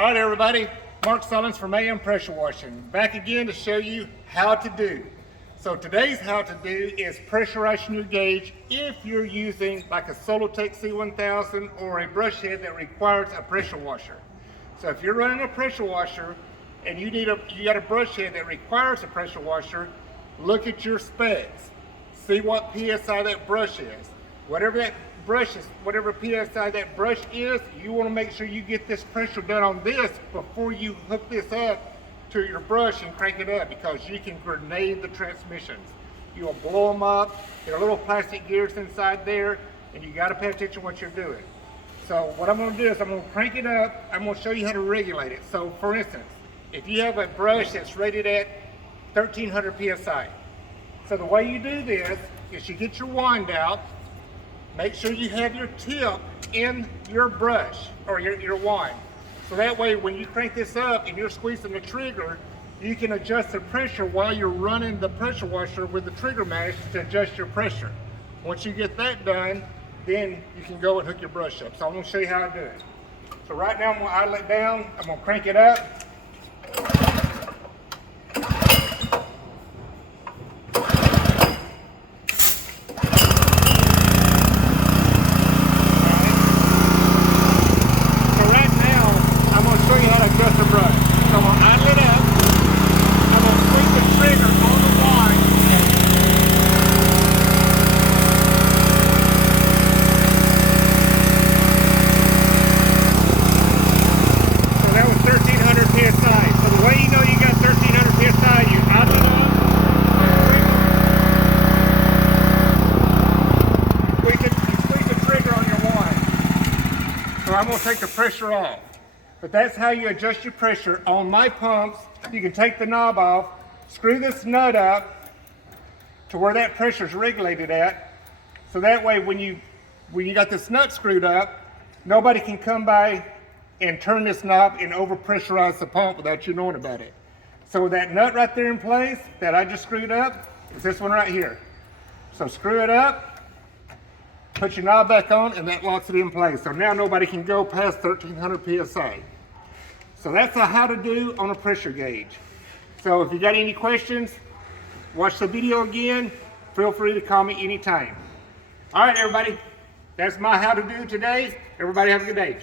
All right, everybody, Mark Sullins from AM Pressure Washing, back again to show you how to do. So today's how to do is pressurizing your gauge if you're using like a Solotech C1000 or a brush head that requires a pressure washer. So if you're running a pressure washer and you got a brush head that requires a pressure washer, look at your specs. See what PSI that brush is. Whatever PSI that brush is, you want to make sure you get this pressure done on this before you hook this up to your brush and crank it up, because you can grenade the transmissions. You will blow them up. There are little plastic gears inside there, and you got to pay attention to what you're doing. So what I'm going to do is I'm going to crank it up. I'm going to show you how to regulate it. So for instance, if you have a brush that's rated at 1300 PSI. So the way you do this is you get your wand out. Make sure you have your tip in your brush or your wand. So that way when you crank this up and you're squeezing the trigger, you can adjust the pressure while you're running the pressure washer with the trigger mash to adjust your pressure. Once you get that done, then you can go and hook your brush up. So I'm going to show you how to do it. So right now I'm going to idle it down. I'm going to crank it up. So I'm going to take the pressure off. But that's how you adjust your pressure. On my pumps, you can take the knob off, screw this nut up to where that pressure is regulated at. So that way when you got this nut screwed up, nobody can come by and turn this knob and overpressurize the pump without you knowing about it. So with that nut right there in place that I just screwed up, is this one right here. So screw it up. Put your knob back on, and that locks it in place. So now nobody can go past 1300 PSI. So that's a how to do on a pressure gauge. So if you got any questions, watch the video again. Feel free to call me anytime. All right, everybody. That's my how to do today. Everybody have a good day.